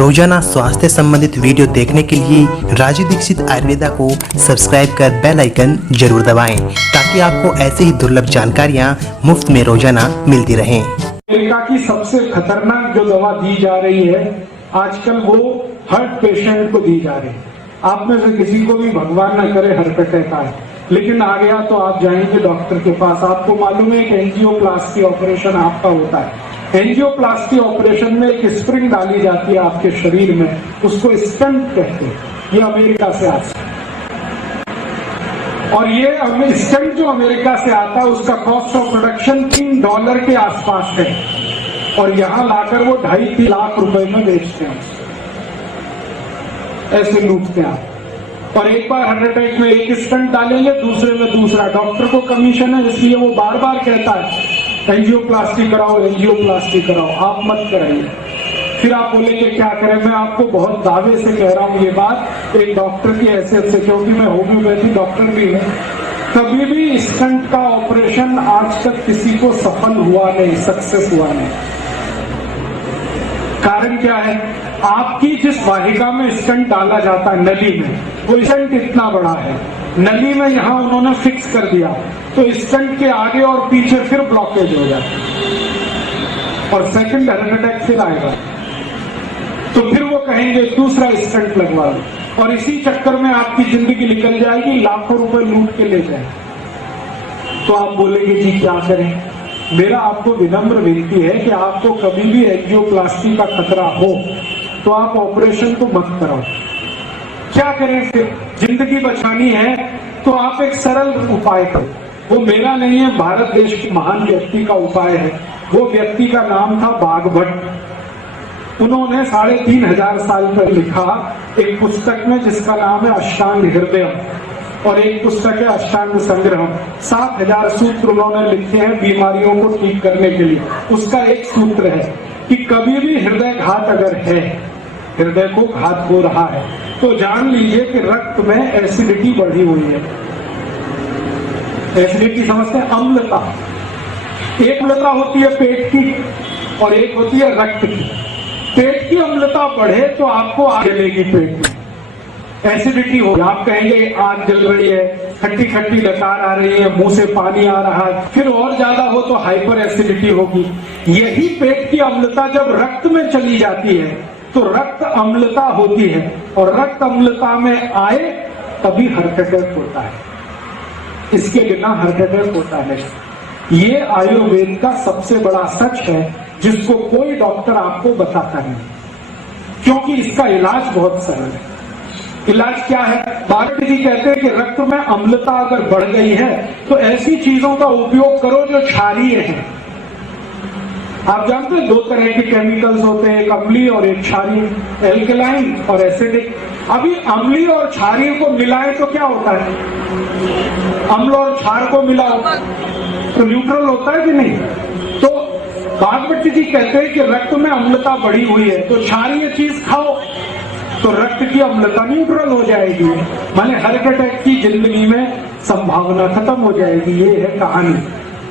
रोजाना स्वास्थ्य संबंधित वीडियो देखने के लिए राजू दीक्षित आयुर्वेदा को सब्सक्राइब कर बेल आइकन जरूर दबाएं ताकि आपको ऐसे ही दुर्लभ जानकारियां मुफ्त में रोजाना मिलती रहें। अमेरिका की सबसे खतरनाक जो दवा दी जा रही है आजकल वो हार्ट पेशेंट को दी जा रही है। आप में से किसी को भी भगवान न करे हार्ट अटैक आए, लेकिन आ गया तो आप जाएंगे डॉक्टर के पास। आपको मालूम है कि एंजियोप्लास्टी ऑपरेशन आपका होता है। एंजियोप्लास्टी ऑपरेशन में एक स्प्रिंग डाली जाती है आपके शरीर में, उसको स्टंट कहते हैं। ये अमेरिका से आता है और ये स्टंट जो अमेरिका से आता है उसका कॉस्ट ऑफ प्रोडक्शन $3 के आसपास है और यहां लाकर वो 2.5-3 लाख रुपए में बेचते हैं। ऐसे लूटते हैं। और एक बार हार्ट अटैक में एक स्टंट डालेंगे, दूसरे में दूसरा। डॉक्टर को कमीशन है, इसलिए वो बार बार कहता है एंजियोप्लास्टी कराओ, एंजियोप्लास्टी कराओ। आप मत कराइए। फिर आप बोलेंगे क्या करें। मैं आपको बहुत दावे से कह रहा हूं ये बात एक डॉक्टर की हैसियत से, क्योंकि मैं होम्योपैथी डॉक्टर भी हूं। कभी भी स्टंट का ऑपरेशन आज तक किसी को सफल हुआ नहीं, सक्सेस हुआ नहीं। कारण क्या है? आपकी जिस वाहिका में स्टंट डाला जाता है नली में, वो स्टंट इतना बड़ा है, नली में यहां उन्होंने फिक्स कर दिया तो स्टंट के आगे और पीछे फिर ब्लॉकेज हो जाता और सेकंड हार्ट अटैक फिर आएगा। तो फिर वो कहेंगे दूसरा स्टंट लगवा लो और इसी चक्कर में आपकी जिंदगी निकल जाएगी, लाखों रुपए लूट के ले जाए। तो आप बोलेंगे जी क्या करें। मेरा आपको विनम्र विनती है कि आपको कभी भी एंजियोप्लास्टी का खतरा हो तो आप ऑपरेशन तो मत कराओ। क्या करें फिर? जिंदगी बचानी है तो आप एक सरल उपाय करो। वो मेरा नहीं है, भारत देश के महान व्यक्ति का उपाय है। वो व्यक्ति का नाम था बागभट्ट। उन्होंने 3500 साल पहले लिखा एक पुस्तक में जिसका नाम है अष्टांग हृदय और एक पुस्तक है अष्टांग संग्रह। 7000 सूत्र उन्होंने लिखे हैं बीमारियों को ठीक करने के लिए। उसका एक सूत्र है कि कभी भी हृदय घात अगर है, हृदय को घात हो रहा है, तो जान लीजिए कि रक्त में एसिडिटी बढ़ी हुई है। एसिडिटी समझते हैं? अम्लता। एक अम्लता होती है पेट की और एक होती है रक्त की। पेट की अम्लता बढ़े तो आपको आग जलेगी पेट में, एसिडिटी हो, आप कहेंगे आग जल रही है, खट्टी खट्टी डकार आ रही है, मुंह से पानी आ रहा है। फिर और ज्यादा हो तो हाइपर एसिडिटी होगी। यही पेट की अम्लता जब रक्त में चली जाती है तो रक्त अम्लता होती है और रक्त अम्लता में आए तभी हार्ट अटैक होता है। इसके बिना हार्ट अटैक होता है। ये आयुर्वेद का सबसे बड़ा सच है जिसको कोई डॉक्टर आपको बताता नहीं, क्योंकि इसका इलाज बहुत सरल है। इलाज क्या है? बागभट्ट जी कहते हैं कि रक्त में अम्लता अगर बढ़ गई है तो ऐसी चीजों का उपयोग करो जो क्षारीय है। आप जानते हैं 2 तरह के केमिकल्स होते हैं, एक अम्लीय और एक क्षारीय, एल्कलाइन और एसिडिक। अभी अम्लीय और क्षारीय को मिलाएं तो क्या होता है? अम्ल और क्षार को मिलाओ तो न्यूट्रल होता है कि नहीं? तो बागभट्ट जी कहते हैं कि रक्त में अम्लता बढ़ी हुई है तो क्षारीय चीज खाओ तो रक्त की अम्लता न्यूट्रल हो जाएगी, माने हार्ट अटैक की जिंदगी में संभावना खत्म हो जाएगी। ये है कहानी।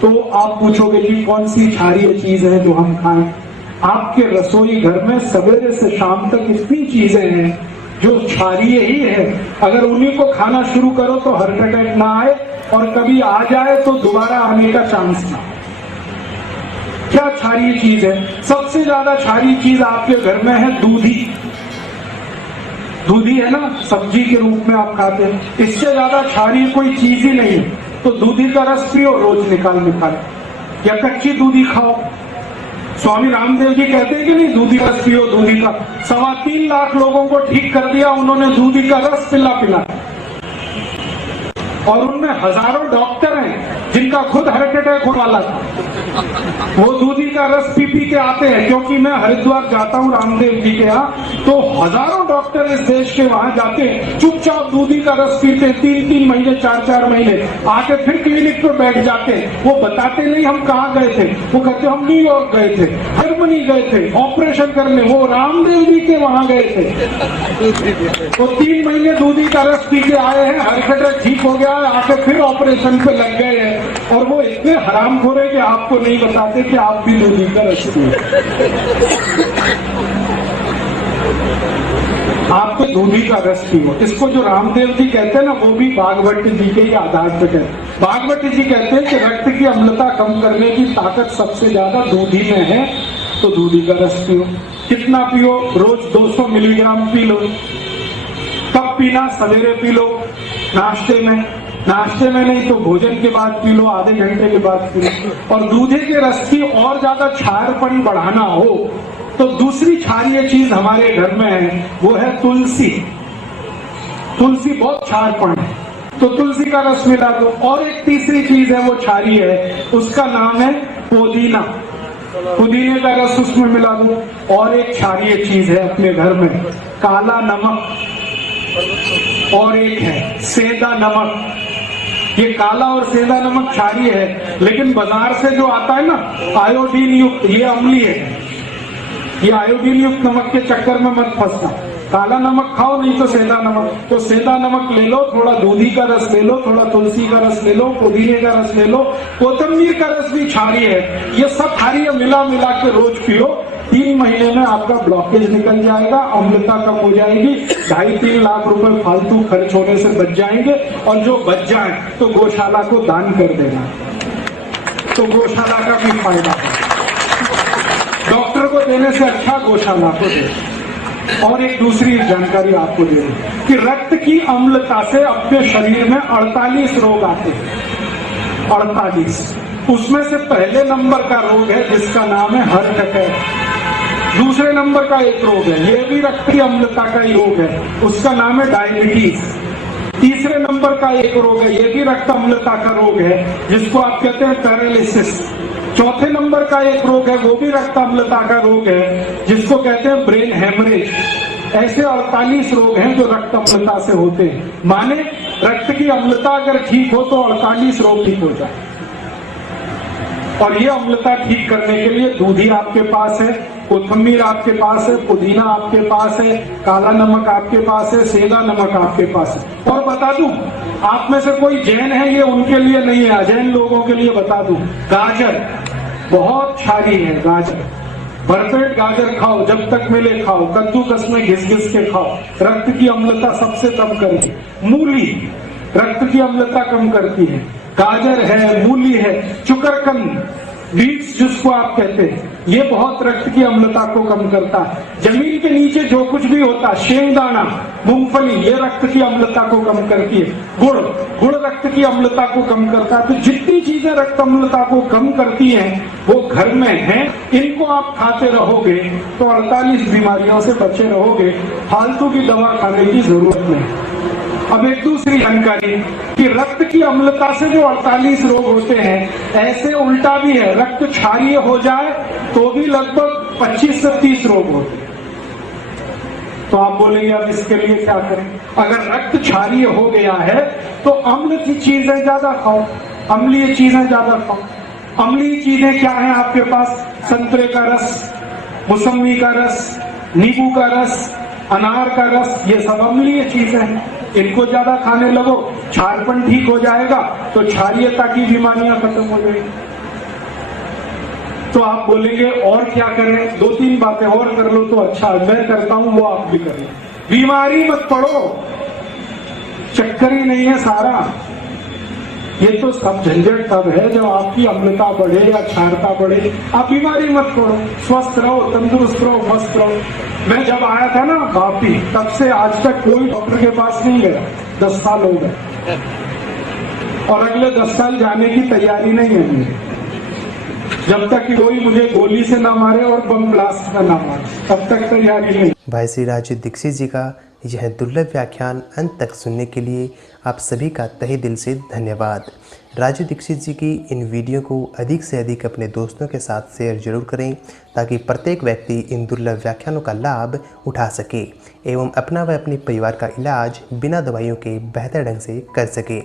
तो आप पूछोगे कि कौन सी क्षारीय चीज है जो हम खाएं? आपके रसोई घर में सवेरे से शाम तक इतनी चीजें हैं जो क्षारीय ही है। अगर उन्हीं को खाना शुरू करो तो हार्ट अटैक ना आए और कभी आ जाए तो दोबारा आने का चांस ना। क्या क्षारीय चीज है? सबसे ज्यादा क्षारीय चीज आपके घर में है दूधी। दूधी है ना, सब्जी के रूप में आप खाते हैं। इससे ज्यादा क्षारीय कोई चीज ही नहीं है। तो दूधी का रस पियो रोज निकाल या कच्ची दूधी खाओ। स्वामी रामदेव जी कहते हैं कि नहीं, दूधी रस पियो। दूधी का 3.25 लाख लोगों को ठीक कर दिया उन्होंने दूधी का रस पिला और उनमें हजारों डॉक्टर हैं जिनका खुद हार्ट अटैक होने वाला था। वो दूधी का रस पी के आते हैं, क्योंकि मैं हरिद्वार जाता हूँ रामदेव जी के यहाँ, तो हजारों डॉक्टर इस देश के वहां जाते हैं, चुपचाप दूधी का रस पीते 3-3 महीने 4-4 महीने, आके फिर क्लिनिक पर बैठ जाते हैं। वो बताते नहीं हम कहाँ गए थे, वो कहते हम न्यूयॉर्क गए थे, जर्मनी गए थे ऑपरेशन करने, वो रामदेव जी के वहां गए थे। तो 3 महीने दूधी का रस पी के आए हैं, हार्ट अटैक ठीक हो गया, आके फिर ऑपरेशन पे लग गए हैं। और वो इतने हरामखोर है कि आपको नहीं बताते कि आप भी दूधी का रस पिए। तो दूधी का रस पियो। इसको जो रामदेव जी कहते हैं ना, वो भी भागवत जी के ही आधार पर कहते हैं। भागवत जी कहते हैं कि रक्त की अम्लता कम करने की ताकत सबसे ज्यादा दूधी में है, तो दूधी का रस पियो। कितना पियो? रोज 200 मिलीग्राम पी लो। कब पीना? सवेरे पी लो, नाश्ते में नहीं तो भोजन के बाद पी लो, आधे घंटे के बाद पी लो। और दूधे के रस की और ज्यादा क्षारपन बढ़ाना हो तो दूसरी क्षारीय चीज हमारे घर में है, वो है तुलसी। तुलसी बहुत क्षारपन है, तो तुलसी का रस मिला दो। और एक तीसरी चीज है, वो क्षारीय है, उसका नाम है पुदीना। पुदीने का रस उसमें मिला दो। और एक क्षारीय चीज है अपने घर में, काला नमक, और एक है सेंधा नमक। ये काला और सेंधा नमक क्षारीय है, लेकिन बाजार से जो आता है ना आयोडीन युक्त, ये अम्लीय है। ये आयोडीन युक्त नमक के चक्कर में मत फंसना। काला नमक खाओ, नहीं तो सेंधा नमक। तो सेंधा नमक ले लो, थोड़ा दूधी का रस ले लो, थोड़ा तुलसी का रस ले लो, पुदीने का रस ले लो, कोतंबीर का रस भी क्षारीय है। ये सब क्षारीय मिला के रोज पियो। 3 महीने में आपका ब्लॉकेज निकल जाएगा, अम्लता कम हो जाएगी, 2.5-3 लाख रुपए फालतू खर्च होने से बच जाएंगे। और जो बच जाए तो गौशाला को दान कर देना, तो गौशाला का भी फायदा है। डॉक्टर को देने से अच्छा गौशाला को दे। और एक दूसरी जानकारी आपको दे दूं कि रक्त की अम्लता से अपने शरीर में 48 रोग आते हैं। 48। उसमें से पहले नंबर का रोग है जिसका नाम है हार्ट अटैक। दूसरे नंबर का एक रोग है, ये भी रक्त की अम्लता का ही रोग है, उसका नाम है डायबिटीज। तीसरे नंबर का एक रोग है, ये भी रक्त अम्लता का रोग है, जिसको आप कहते हैं पैरालिसिस। चौथे नंबर का एक रोग है, वो भी रक्त अम्लता का रोग है, जिसको कहते हैं ब्रेन हेमरेज। ऐसे 48 रोग हैं जो रक्त अम्लता से होते हैं। माने रक्त की अम्लता अगर ठीक हो तो 48 रोग ठीक हो जाए। और ये अम्लता ठीक करने के लिए दूधी आपके पास है, कोथिंबीर आपके पास है, पुदीना आपके पास है, काला नमक आपके पास है, सेंधा नमक आपके पास है। और बता दूं, आप में से कोई जैन है, ये उनके लिए नहीं है, अजैन लोगों के लिए बता दूं, गाजर बहुत क्षारीय है। गाजर, भरपेट गाजर खाओ, जब तक मिले खाओ, कद्दूकस में घिस के खाओ, रक्त की अम्लता सबसे कम करती। मूली रक्त की अम्लता कम करती है। गाजर है, मूली है, चुकरकंद, बीट्स जिसको आप कहते हैं, ये बहुत रक्त की अम्लता को कम करता है। जमीन के नीचे जो कुछ भी होता है, शेंगदाना, मूंगफली, ये रक्त की अम्लता को कम करती है। गुड़ रक्त की अम्लता को कम करता है। तो जितनी चीजें रक्त अम्लता को कम करती हैं वो घर में हैं। इनको आप खाते रहोगे तो 48 बीमारियों से बचे रहोगे, फालतू की दवा खाने की जरूरत नहीं। अब एक दूसरी जानकारी कि रक्त की अम्लता से जो 48 रोग होते हैं, ऐसे उल्टा भी है, रक्त क्षारीय हो जाए तो भी लगभग 25 से 30 रोग होते हैं। तो आप बोलेंगे अब इसके लिए क्या करें? अगर रक्त क्षारीय हो गया है तो अम्ल की चीजें ज्यादा खाओ, अम्लीय चीजें ज्यादा खाओ। अम्लीय चीजें क्या है आपके पास? संतरे का रस, मौसमी का रस, नींबू का रस, अनार का रस, ये सब अम्लीय चीजें हैं। इनको ज्यादा खाने लगो, क्षारपन ठीक हो जाएगा तो क्षारीयता की बीमारियां खत्म हो जाएगी। तो आप बोलेंगे और क्या करें? 2-3 बातें और कर लो तो अच्छा, मैं करता हूं वो आप भी करें। बीमारी मत पड़ो, चक्कर ही नहीं है सारा। ये तो सब झंझट तब है जब आपकी अम्लता बढ़े या क्षारता बढ़े। आप बीमारी मत पड़ो, स्वस्थ रहो, तंदुरुस्त रहो, मस्त रहो। मैं जब आया था ना वापी, तब से आज तक कोई डॉक्टर के पास नहीं गया, 10 साल हो गए, और अगले 10 साल जाने की तैयारी नहीं है मेरी, जब तक कि कोई मुझे गोली से ना मारे और बम ब्लास्ट में ना मारे, तब तक तैयारी नहीं। भाई श्री राजू दीक्षित जी का यह दुर्लभ व्याख्यान अंत तक सुनने के लिए आप सभी का तहे दिल से धन्यवाद। राजू दीक्षित जी की इन वीडियो को अधिक से अधिक अपने दोस्तों के साथ शेयर जरूर करें ताकि प्रत्येक व्यक्ति इन दुर्लभ व्याख्यानों का लाभ उठा सके एवं अपना व अपने परिवार का इलाज बिना दवाइयों के बेहतर ढंग से कर सके।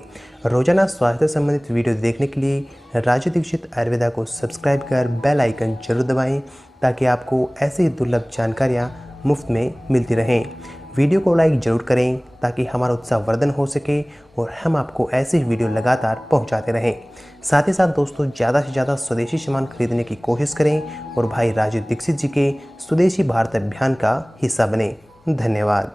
रोजाना स्वास्थ्य संबंधित वीडियो देखने के लिए राजू दीक्षित आयुर्वेदा को सब्सक्राइब कर बेल आइकन जरूर दबाएँ ताकि आपको ऐसी दुर्लभ जानकारियाँ मुफ्त में मिलती रहें। वीडियो को लाइक जरूर करें ताकि हमारा उत्साहवर्धन हो सके और हम आपको ऐसे ही वीडियो लगातार पहुंचाते रहें। साथ ही साथ दोस्तों ज़्यादा से ज़्यादा स्वदेशी सामान खरीदने की कोशिश करें और भाई राजू दीक्षित जी के स्वदेशी भारत अभियान का हिस्सा बने। धन्यवाद।